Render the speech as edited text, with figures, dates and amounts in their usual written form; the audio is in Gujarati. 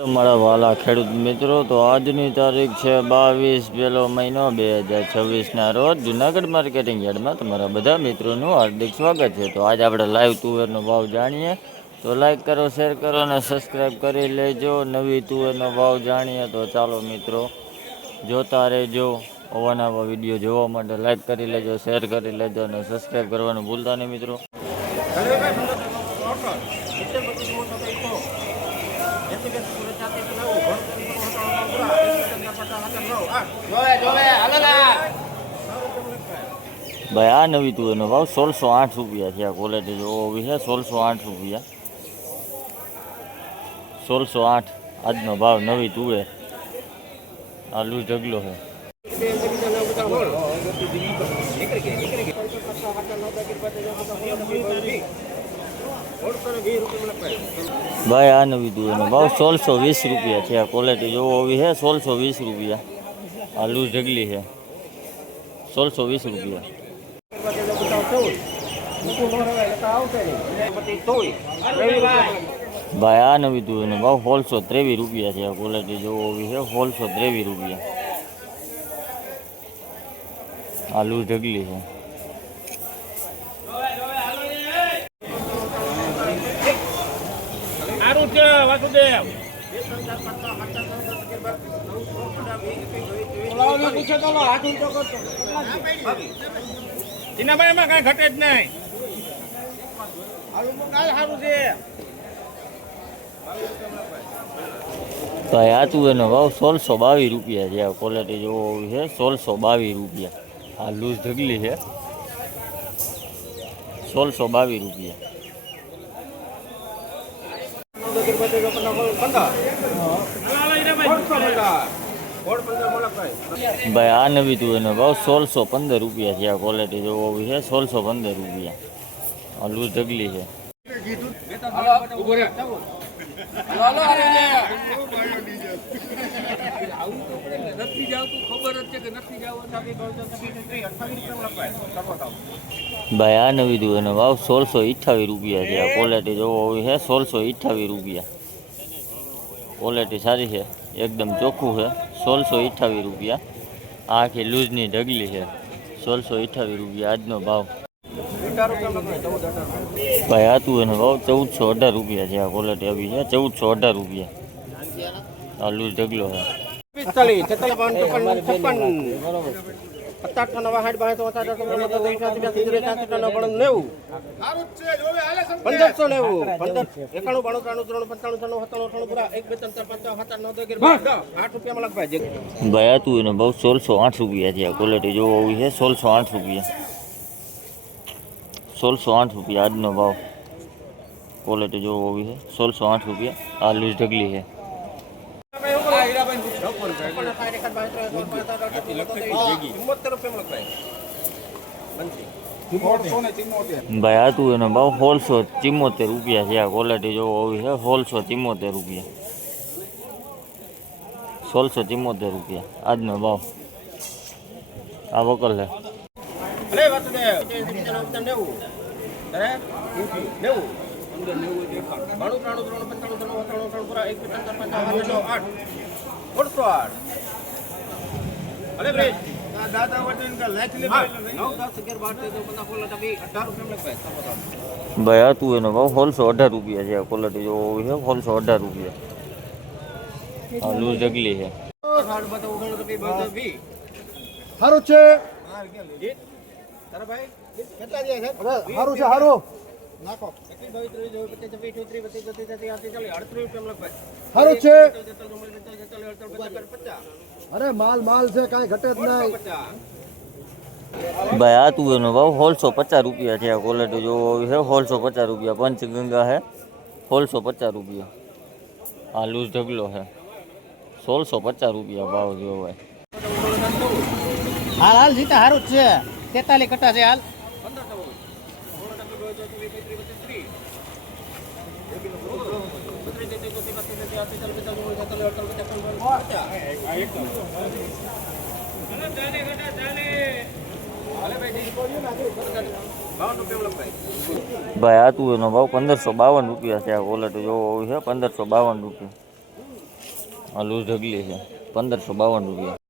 તમારા વાલા ખેડૂત મિત્રો, તો આજની તારીખ છે 22 પહેલો મહિનો 2026ના રોજ જુનાગઢ માર્કેટિંગ યાર્ડમાં તમારા બધા મિત્રોનું હાર્દિક સ્વાગત છે. તો આજ આપણે લાઈવ તુવેરનો ભાવ જાણીએ. તો લાઈક કરો, શેર કરો અને સબસ્ક્રાઈબ કરી લેજો. નવી તુવેરનો ભાવ જાણીએ. તો ચાલો મિત્રો જોતા રહેજો. અવાનવા વિડીયો જોવા માટે લાઈક કરી લેજો, શેર કરી લેજો અને સબસ્ક્રાઈબ કરવાનું ભૂલતા નહીં મિત્રો. ભાઈ આ નવી તુવેરનો ભાવ 1608 રૂપિયા છે. આ ક્વોલિટી જોવો હોવી છે. 1608 રૂપિયા, 1608 આજનો ભાવ નવી તુવેર. આ લૂઝ ઢગલો છે. ભાઈ આ નવી તુવેરનો ભાવ 1620 રૂપિયા છે. આ ક્વોલિટી જોવો હોવી છે. 1620 રૂપિયા. આ લૂઝ ઢગલી છે. 1620 રૂપિયા. ભાઈ આ નવી તુવેરનો ભાવ 1623 રૂપિયા છે. આ ક્વોલિટી જોવો હોવી છે. 1623 રૂપિયા. આ લૂઝ ઢગલી છે. ઘટે જ નહીં. તો આ તુવેરનો ભાવ 1622 રૂપિયા છે. આ ક્વોલિટી જોવો હોવી છે. 1622 રૂપિયા. આ લૂઝ ઢગલી છે. 1622 રૂપિયા. ભાઈ આ નવી તુવેરનો ભાવ 1615 રૂપિયા છે. આ ક્વોલિટી જોવો હોવી છે. 1615 રૂપિયા. આ લૂઝ ઢગલી છે. ભાઈ આ નવી તુવેરનો ભાવ 1628 રૂપિયા છે. આ ક્વોલિટી જોવો હોવી છે. 1628 રૂપિયા. ક્વોલિટી સારી છે, એકદમ ચોખ્ખું છે. 1628 રૂપિયા. આ આખી લૂઝની ઢગલી છે. 1628 રૂપિયા આજનો ભાવ. ભાઈ આ તુવેરનો ભાવ 1418 રૂપિયા છે. આ ક્વોલિટી આવી છે. 1418 રૂપિયા. આ લૂઝ ઢગલો છે. 1608 રૂપિયા છે. આ ક્વોલિટી જોવો હોવી છે. 1608 રૂપિયા. 1608 રૂપિયા આજનો ભાવ. ક્વોલિટી જોવો હોવી છે. 1608 રૂપિયા. આ લૂઝ ઢગલી છે. ભાઈ આ તુવેરનો ભાવ 1674 રૂપિયા છે. આ ક્વોલિટી જોવો હોવી છે. 1674 રૂપિયા. 1674 રૂપિયા આજનો ભાવ. આ વકલ છે. ભાઈ આ તુવેરનો ભાવ 1618 રૂપિયા છે. આ ક્વોલિટી જોવો હોવી છે. 1618 રૂપિયા. આ લૂઝ ઢગલી છે. સારું છે. સારું છે. સારું નાખો. સારું છે. અરે માલ છે, કાંઈ ઘટે જ નહીં. ભાઈ આ તુવેરનો ભાવ 1650 રૂપિયા છે. આ ક્વોલિટી જોવો હોવી છે. 1650 રૂપિયા. પંચગંગા છે. 1650 રૂપિયા. આ લૂઝ ઢગલો છે. 1650 રૂપિયા ભાવ જોવો ભાઈ. હાલ જીતા સારું જ છે. 43 કટા છે. હાલ ભાઈ આ તુવેરનો ભાવ 1552 રૂપિયા છે. આ ક્વોલિટી જોવો હોય છે. 1552 રૂપિયા. આ લૂઝ ઢગલી છે 1552 રૂપિયા.